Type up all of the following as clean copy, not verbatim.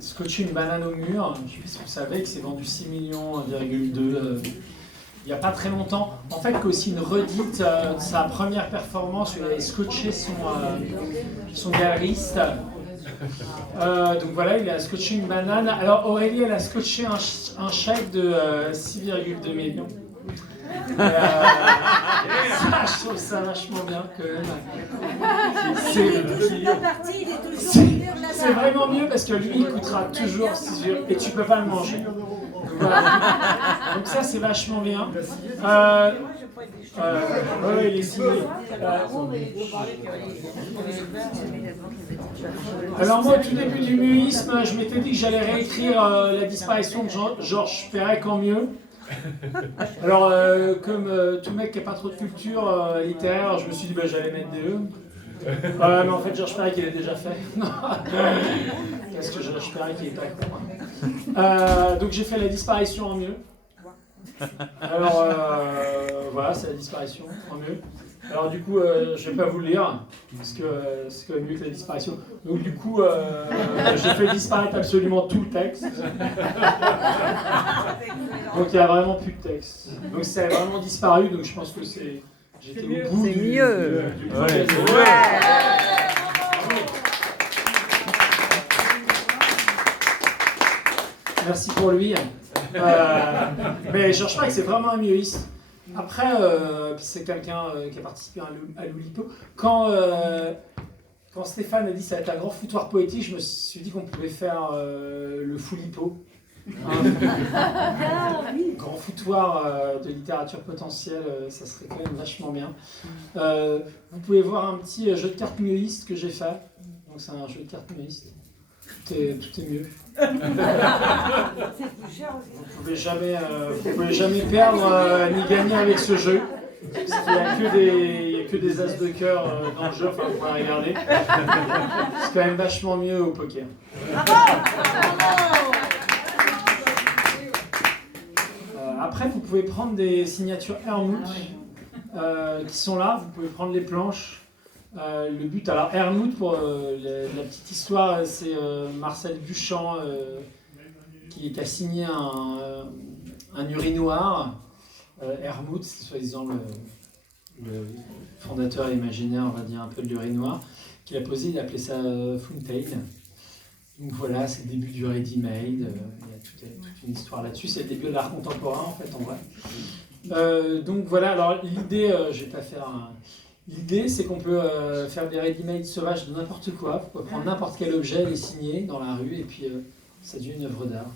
scotché une banane au mur. Je ne sais pas si vous savez que c'est vendu 6,2 millions il n'y a pas très longtemps. En fait, qu'aussi une redite de sa première performance, il avait scotché son galeriste. Donc voilà, il a scotché une banane. Alors Aurélie, elle a scotché un chèque de 6,2 millions. Ça, je trouve ça vachement bien quand même. C'est vraiment mieux parce que lui, il coûtera toujours 6 € et tu peux pas le manger. Donc, voilà. Donc ça, c'est vachement bien. Oui, il est signé. Alors moi, au tout début du muisme, je m'étais dit que j'allais réécrire la disparition de Georges Perec en mieux. Alors, comme tout mec qui n'a pas trop de culture littéraire, je me suis dit j'allais mettre des E. Mais en fait, Georges Perec, il est déjà fait. Parce que Georges Perec, il est pas con. Donc j'ai fait la disparition en mieux. Alors, voilà, c'est la disparition en mieux. Alors du coup, je ne vais pas vous le lire, parce que c'est quand même mieux que la disparition. Donc du coup, j'ai fait disparaître absolument tout le texte. Donc il n'y a vraiment plus de texte. Donc ça a vraiment disparu, donc je pense que c'est... J'étais au bout du projet. Merci pour lui. Mais Georges Perec, c'est vraiment un milieuriste. Après, c'est quelqu'un qui a participé à l'Oulipo. Quand Stéphane a dit que ça va être un grand foutoir poétique, je me suis dit qu'on pouvait faire le Foulipo. Grand foutoir de littérature potentielle, ça serait quand même vachement bien. Vous pouvez voir un petit jeu de cartes milieuriste que j'ai fait. Donc c'est un jeu de cartes milieuriste. Tout est mieux. Vous pouvez jamais perdre ni gagner avec ce jeu. Parce qu'il n'y a que des as de cœur dans le jeu, enfin vous pouvez regarder. C'est quand même vachement mieux au poker. Après, vous pouvez prendre des signatures Hermout qui sont là. Vous pouvez prendre les planches. Le but, alors Hermout, pour la petite histoire, c'est Marcel Duchamp qui a signé un urinoir. Hermout, c'est soi-disant le fondateur imaginaire, on va dire, un peu de l'urinoir, qu'il a posé, il appelait ça Fountaine. Donc voilà, c'est le début du ready-made, il y a toute une histoire là-dessus, c'est le début de l'art contemporain en fait, en vrai. Donc voilà, alors l'idée, je vais pas faire un... L'idée, c'est qu'on peut faire des ready-made sauvages de n'importe quoi. Vous pouvez prendre n'importe quel objet, les signer dans la rue, et puis ça devient une œuvre d'art.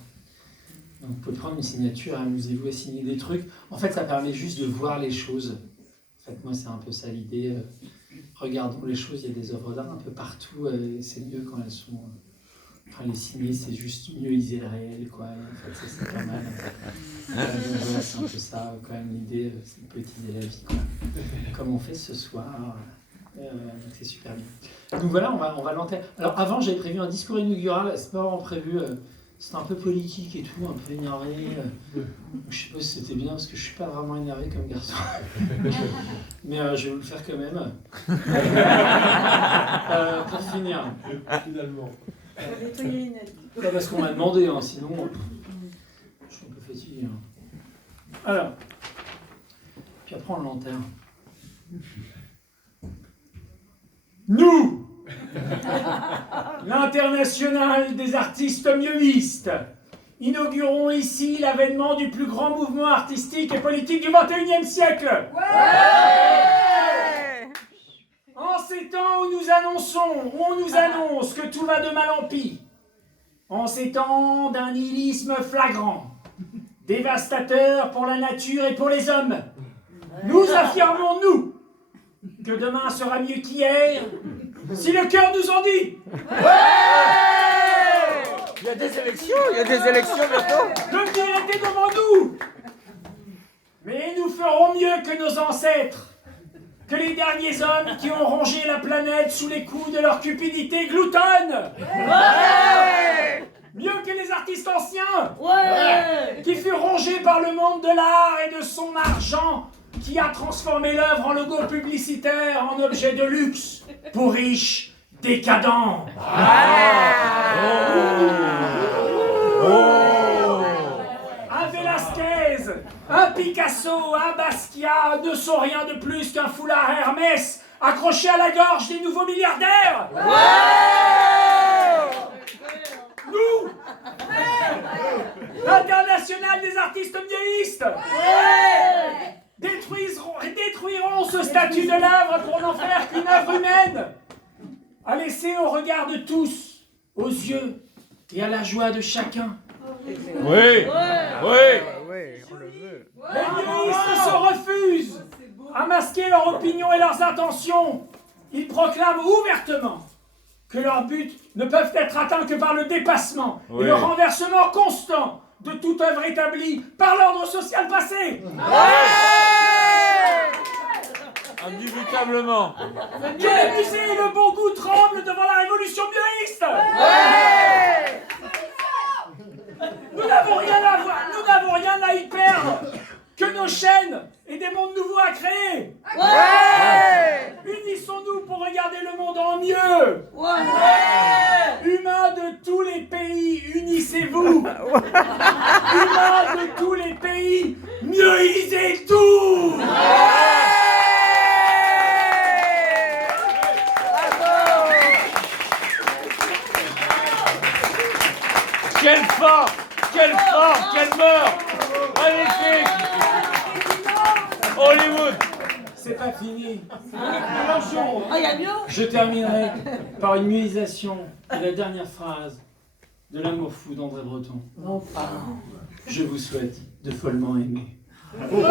Donc vous pouvez prendre une signature, amusez-vous à signer des trucs. En fait, ça permet juste de voir les choses. En fait, moi, c'est un peu ça l'idée. Regardons les choses, il y a des œuvres d'art un peu partout, et c'est mieux quand elles sont... Enfin, les signer, c'est juste mieux le réel, quoi. En fait, c'est pas mal. Donc voilà, c'est un peu ça, quand même, l'idée, c'est de poétiser la vie, quoi. Comme on fait ce soir. C'est super bien. Donc voilà, on va l'enterrer. Alors avant, j'avais prévu un discours inaugural, c'est pas vraiment prévu. C'était un peu politique et tout, un peu énervé. Je sais pas si c'était bien, parce que je suis pas vraiment énervé comme garçon. Mais je vais vous le faire quand même. Pour finir. Finalement. Pas parce qu'on m'a demandé, hein, sinon je suis un peu fatigué. Alors, puis après on l'enterre. Nous, l'Internationale des artistes milieusistes, inaugurons ici l'avènement du plus grand mouvement artistique et politique du XXIe siècle. En ces temps où on nous annonce que tout va de mal en pis, en ces temps d'un nihilisme flagrant, dévastateur pour la nature et pour les hommes, nous affirmons, nous, que demain sera mieux qu'hier, si le cœur nous en dit. Il y a des élections bientôt. L'avenir était devant nous. Mais nous ferons mieux que nos ancêtres, que les derniers hommes qui ont rongé la planète sous les coups de leur cupidité gloutonne. Mieux que les artistes anciens, qui furent rongés par le monde de l'art et de son argent, qui a transformé l'œuvre en logo publicitaire, en objet de luxe, pour riches, décadent. Un Velázquez, un Picasso, un Basquiat ne sont rien de plus qu'un foulard Hermès accroché à la gorge des nouveaux milliardaires. Nous, l'international des artistes mieuxistes, détruirons ce statut de l'œuvre pour n'en faire qu'une œuvre humaine, à laisser au regard de tous, aux yeux et à la joie de chacun. Oui, oui, on le veut. Les mieuxistes se refusent à masquer leur opinion et leurs intentions. Ils proclament ouvertement que leurs buts ne peuvent être atteints que par le dépassement et le renversement constant de toute œuvre établie par l'ordre social passé. Indubitablement. Que les musées et le bon goût tremblent devant la révolution mieuxiste. Nous n'avons rien à y perdre que nos chaînes et des mondes nouveaux à créer. Unissons-nous pour regarder le monde en mieux. Humains de tous les pays, unissez-vous. Humains de tous les pays, mieuxisez tout. Quelle force, quelle meurt. Magnifique. Hollywood. C'est pas fini. Ah, Je terminerai par une muisation de la dernière phrase de L'amour fou d'André Breton. Je vous souhaite de follement aimer. Bravo.